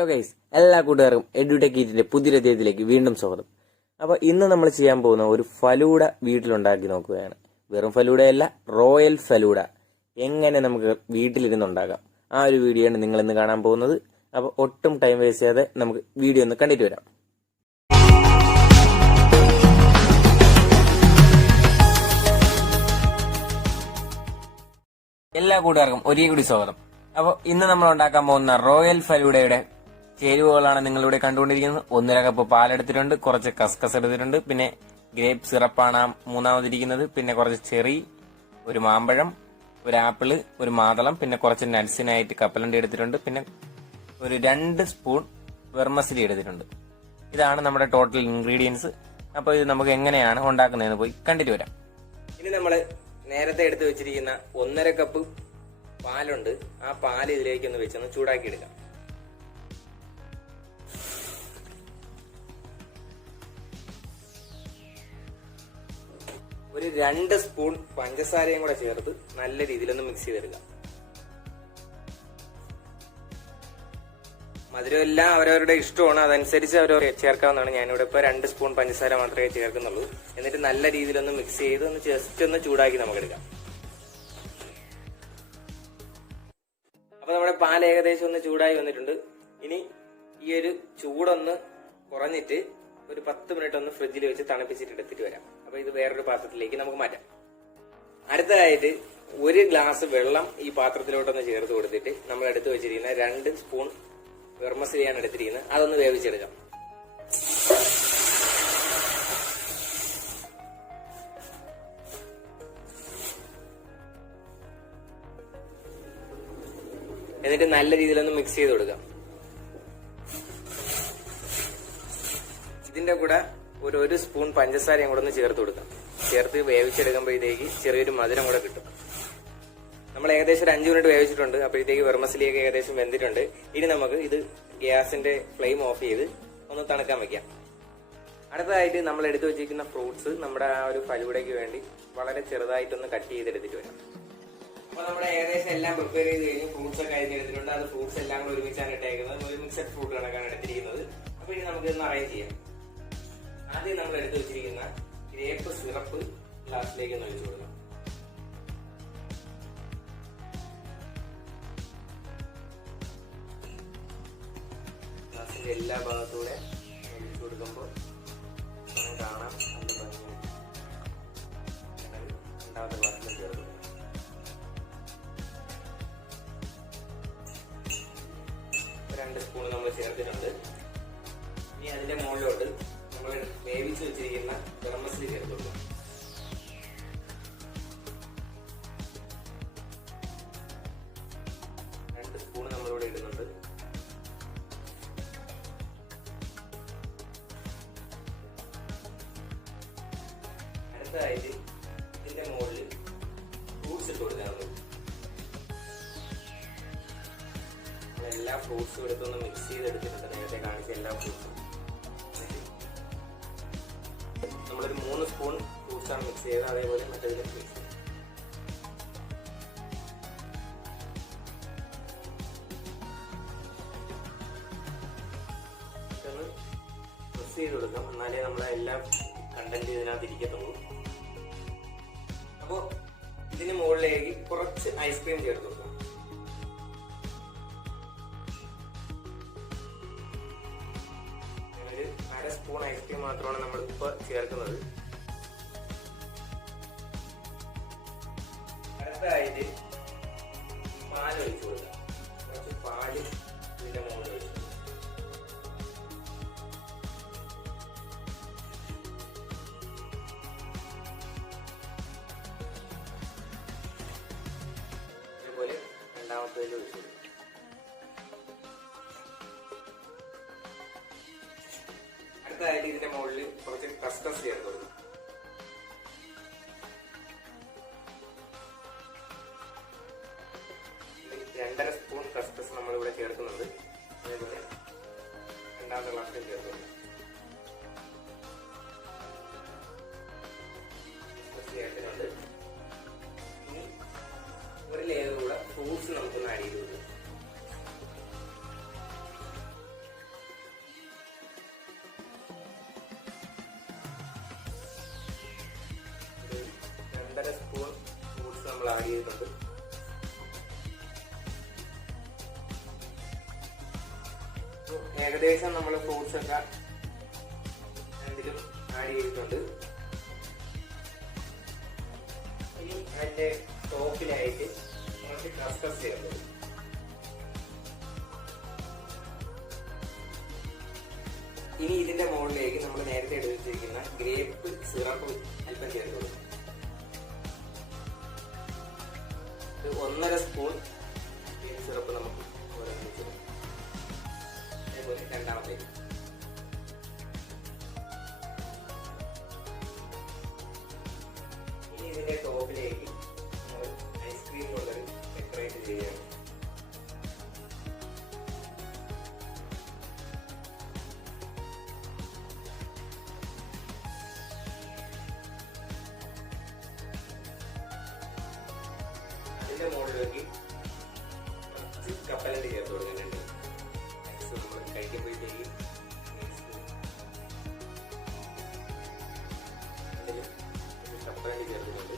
Hello guys, എല്ലാ കൂട്ടുകാർക്കും edtech ഈറ്റിന്റെ പുതിയൊരു അധ്യായത്തിലേക്ക് വീണ്ടും സ്വാഗതം. അപ്പോൾ ഇന്ന് നമ്മൾ ചെയ്യാൻ പോകുന്ന ഒരു ഫലൂഡ വീട്ടിലുണ്ടാക്കി നോക്കുകയാണ്. വെറും ഫലൂഡയല്ല, റോയൽ ഫലൂഡ എങ്ങനെ നമുക്ക് വീട്ടിലിരുന്നുണ്ടാക്കാം, ആ ഒരു വീഡിയോ ആണ് നിങ്ങൾ ഇന്ന് കാണാൻ പോകുന്നത്. അപ്പോൾ ഒട്ടും ടൈം വേസ്റ്റ് ചെയ്യാതെ നമുക്ക് വീഡിയോ ഒന്ന് കണ്ടിട്ട് വരാം. എല്ലാ കൂട്ടുകാർക്കും ഒരേ കൂടി സ്വാഗതം. അപ്പോൾ ഇന്ന് നമ്മൾ ഉണ്ടാക്കാൻ പോകുന്ന റോയൽ ഫലൂഡയുടെ ചേരുവകളാണ് നിങ്ങളിവിടെ കണ്ടുകൊണ്ടിരിക്കുന്നത്. 1.5 കപ്പ് പാലെടുത്തിട്ടുണ്ട്, കുറച്ച് കസ്കസ് എടുത്തിട്ടുണ്ട്, പിന്നെ ഗ്രേപ്പ് സിറപ്പാണ് മൂന്നാമതിരിക്കുന്നത്, പിന്നെ കുറച്ച് ചെറി, ഒരു മാമ്പഴം, ഒരു ആപ്പിള്, ഒരു മാതളം, പിന്നെ കുറച്ച് നട്സിനായിട്ട് കപ്പലണ്ടി എടുത്തിട്ടുണ്ട്, പിന്നെ ഒരു 2 സ്പൂൺ വെർമസലി എടുത്തിട്ടുണ്ട്. ഇതാണ് നമ്മുടെ ടോട്ടൽ ഇൻഗ്രീഡിയൻസ്. അപ്പോൾ ഇത് നമുക്ക് എങ്ങനെയാണ് ഉണ്ടാക്കുന്നതെന്ന് പോയി കണ്ടിട്ട് വരാം. ഇനി നമ്മൾ നേരത്തെ എടുത്ത് വെച്ചിരിക്കുന്ന 1.5 കപ്പ് പാലുണ്ട്. ആ പാല് ഇതിലേക്ക് ഒന്ന് വെച്ചൊന്ന് ചൂടാക്കി എടുക്കാം. ഒരു 2 സ്പൂൺ പഞ്ചസാരയും കൂടെ ചേർത്ത് നല്ല രീതിയിലൊന്ന് മിക്സ് ചെയ്തെടുക്കാം. മധുരം എല്ലാം അവരവരുടെ ഇഷ്ടമാണ്, അതനുസരിച്ച് അവർ ചേർക്കാവുന്നതാണ്. ഞാനിവിടെ ഇപ്പൊ 2 സ്പൂൺ പഞ്ചസാര മാത്രമേ ചേർക്കുന്നുള്ളൂ. എന്നിട്ട് നല്ല രീതിയിലൊന്ന് മിക്സ് ചെയ്ത് ഒന്ന് ജസ്റ്റ് ഒന്ന് ചൂടാക്കി നമുക്ക് എടുക്കാം. അപ്പൊ നമ്മുടെ പാൽ ഏകദേശം ഒന്ന് ചൂടായി വന്നിട്ടുണ്ട്. ഇനി ഈ ഒരു ചൂടൊന്ന് കുറഞ്ഞിട്ട് ഒരു 10 മിനിറ്റ് ഒന്ന് ഫ്രിഡ്ജിൽ വെച്ച് തണുപ്പിച്ചിട്ട് എടുത്തിട്ട് വരാം. അപ്പൊ ഇത് വേറൊരു പാത്രത്തിലേക്ക് നമുക്ക് മാറ്റാം. അടുത്തതായിട്ട് 1 ഗ്ലാസ് വെള്ളം ഈ പാത്രത്തിലോട്ടൊന്ന് ചേർത്ത് കൊടുത്തിട്ട് നമ്മൾ എടുത്ത് വെച്ചിരിക്കുന്ന 2 സ്പൂൺ വെർമസലിയാണ് എടുത്തിരിക്കുന്നത്. അതൊന്ന് വേവിച്ചെടുക്കാം. എന്നിട്ട് നല്ല രീതിയിലൊന്ന് മിക്സ് ചെയ്ത് കൊടുക്കാം. ഇതിന്റെ കൂടെ ഒരു സ്പൂൺ പഞ്ചസാരയും കൂടെ ഒന്ന് ചേർത്ത് കൊടുക്കാം. ചേർത്ത് വേവിച്ചെടുക്കുമ്പോഴത്തേക്ക് ചെറിയൊരു മധുരം കൂടെ കിട്ടും. നമ്മൾ ഏകദേശം ഒരു 5 മിനിറ്റ് വേവിച്ചിട്ടുണ്ട്. അപ്പോഴത്തേക്ക് വെർമസലിയൊക്കെ ഏകദേശം വെന്തിട്ടുണ്ട്. ഇനി നമുക്ക് ഇത് ഗ്യാസിന്റെ ഫ്ലെയിം ഓഫ് ചെയ്ത് ഒന്ന് തണുക്കാൻ വെക്കാം. അടുത്തതായിട്ട് നമ്മൾ എടുത്തു വെച്ചിരിക്കുന്ന ഫ്രൂട്ട്സ് നമ്മുടെ ആ ഒരു ഫലൂഡയ്ക്ക് വേണ്ടി വളരെ ചെറുതായിട്ടൊന്ന് കട്ട് ചെയ്തെടുത്തിട്ട് വരാം. അപ്പൊ നമ്മുടെ ഏകദേശം എല്ലാം പ്രിപ്പയർ ചെയ്ത് കഴിഞ്ഞ് ഫ്രൂട്ട്സ് ഒക്കെ അരിഞ്ഞെടുത്തിട്ടുണ്ട്. അത് ഫ്രൂട്ട്സ് എല്ലാം കൂടെ ഒരുമിച്ചാണ് ഇട്ടേക്കുന്നത്. ഒരു മിക്സഡ് ഫ്രൂട്ട് കണക്കാണ് എടുത്തിരിക്കുന്നത്. അപ്പൊ ഇനി നമുക്ക് ഇതൊന്ന് അറേഞ്ച് ചെയ്യാം. ആദ്യം നമ്മൾ എടുത്തു വെച്ചിരിക്കുന്ന ഗ്രേപ്പ് സിറപ്പ് ഗ്ലാസ്സിലേക്ക് ഒന്ന് ഒഴിച്ചു കൊടുക്കാം. ഗ്ലാസിന്റെ എല്ലാ ഭാഗത്തൂടെ ഒഴിച്ചു കൊടുക്കുമ്പോൾ കാണാം നല്ല ഭംഗി. രണ്ടാമത്തെ ഗ്ലാസ്സിൽ ചേർത്ത് 2 സ്പൂൺ നമ്മൾ ചേർത്തിട്ടുണ്ട്. ഇനി അതിന്റെ മുകളിലോട്ട് നമ്മൾ വേവിച്ച് വെച്ചിരിക്കുന്ന വെർമസലി ചേർത്ത് കൊടുക്കും. രണ്ട് സ്പൂൺ നമ്മളിവിടെ ഇടുന്നുണ്ട്. അടുത്തതായിട്ട് ഇതിന്റെ മുകളിൽ ഫ്രൂട്ട്സ് ഇട്ട് കൊടുക്കാൻ നമുക്ക്. എല്ലാ ഫ്രൂട്ട്സും എടുത്തൊന്ന് മിക്സ് ചെയ്തെടുത്തിട്ടുണ്ട്. നേരത്തെ കാണിച്ച എല്ലാ ഫ്രൂട്ട്സും നമ്മളൊരു 3 സ്പൂൺ ഫ്രൂട്ട്സ് ആണ് മിക്സ് ചെയ്തത്. അതേപോലെ മറ്റേതിലും മിക്സ് ചെയ്യും. ഇതൊന്ന് മിക്സ് ചെയ്ത് കൊടുക്കാം. എന്നാലേ നമ്മളെ എല്ലാ കണ്ടന്റ് ഇതിനകത്ത് ഇരിക്കത്തുള്ളൂ. അപ്പോൾ ഇതിന് മുകളിലേക്ക് കുറച്ച് ഐസ്ക്രീം ചേർത്ത് കൊടുക്കാം. ഒരു 1/2 സ്പൂൺ ഐസ്ക്രീം മാത്രമാണ് നമ്മൾ ഇപ്പൊ ചേർക്കുന്നത്. അടുത്തതായിട്ട് പാൽ ഒഴിച്ചു കൊടുക്കാം. കുറച്ച് പാല് ഇതിന്റെ മുകളിൽ ഒഴിച്ചു. അതേപോലെ രണ്ടാമത്തേതിൽ ഒഴിച്ചു കൊടുക്കും. അടുത്തതായിട്ട് ഇതിന്റെ മുകളിൽ കുറച്ച് കസ്കസ് ചേർത്ത് കൊടുക്കും. രണ്ടര സ്പൂൺ കസ്കസ് നമ്മളിവിടെ ചേർക്കുന്നുണ്ട്. അതേപോലെ രണ്ടാമത്തെ ഗ്ലാസ്സിൽ ചേർത്ത് കൊടുക്കും. ചേർത്തിട്ടുണ്ട്. ഇനി ഒരു ലെയർ കൂടെ ഫ്രൂട്ട്സ് നമുക്കൊന്ന് ആഡ് ചെയ്ത് കൊടുക്കും. 1 സ്പൂൺ ഫ്രൂട്ട്സ് നമ്മൾ ആഡ് ചെയ്തിട്ടുണ്ട്. ഏകദേശം നമ്മൾ ഫ്രൂട്ട്സ് ഒക്കെ രണ്ടിലും ആഡ് ചെയ്തിട്ടുണ്ട്. ഇനി അതിന്റെ ടോപ്പിലായിട്ട് നമുക്ക് കസ്കസ് ചേർത്ത്, ഇനി ഇതിന്റെ മുകളിലേക്ക് നമ്മൾ നേരത്തെ എടുത്ത് വെച്ചിരിക്കുന്ന ഗ്രേപ്പ് സിറപ്പ് അല്പം ചേർത്ത് കൊടുക്കും. 1.5 സ്പൂൺ ഗ്രേപ്പ് സിറപ്പ് നമുക്ക് അതേപോലെ രണ്ടാമത്തേക്ക്. ഇനി ഇതിന്റെ ടോപ്പിലേക്ക് നമ്മൾ ഐസ്ക്രീം കൊണ്ടൊരു ഡെക്കറേറ്റ് ചെയ്യുകയാണ്. അതിന്റെ മുകളിലേക്ക് കുറച്ച് കപ്പലണ്ടി ചേർത്ത് കൊടുക്കുന്നുണ്ട്. നമ്മൾ കഴിക്കുമ്പോഴത്തേക്ക് കപ്പലണ്ടി ചേർക്കുന്നുണ്ട്.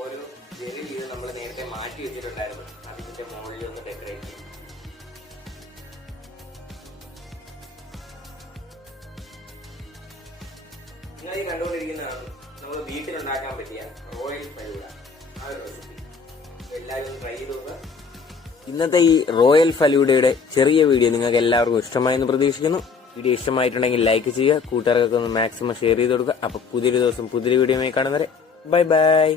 ഓരോ ജെല്ലി ചെയ്ത് നമ്മൾ നേരത്തെ മാറ്റി വെച്ചിട്ടുണ്ടായിരുന്നു, അതിന്റെ മുകളിൽ ഒന്ന് ഡെക്കറേറ്റ് ചെയ്യും. നിങ്ങൾ ഈ കണ്ടുകൊണ്ടിരിക്കുന്നതാണ് നമ്മൾ വീട്ടിലുണ്ടാക്കാൻ പറ്റിയ റോയൽ ഫലൂഡ. ആ ഒരു റെസിപ്പി എല്ലാവരും ട്രൈ ചെയ്ത് നോക്കുക. ഇന്നത്തെ ഈ റോയൽ ഫലൂഡയുടെ ചെറിയ വീഡിയോ നിങ്ങൾക്ക് എല്ലാവർക്കും ഇഷ്ടമായെന്ന് പ്രതീക്ഷിക്കുന്നു. വീഡിയോ ഇഷ്ടമായിട്ടുണ്ടെങ്കിൽ ലൈക്ക് ചെയ്യുക, കൂട്ടുകാർക്കൊക്കെ ഒന്ന് മാക്സിമം ഷെയർ ചെയ്ത് കൊടുക്കുക. അപ്പൊ പുതിയൊരു ദിവസം പുതിയൊരു വീഡിയോയുമായി കാണുന്നവരെ ബൈ ബൈ.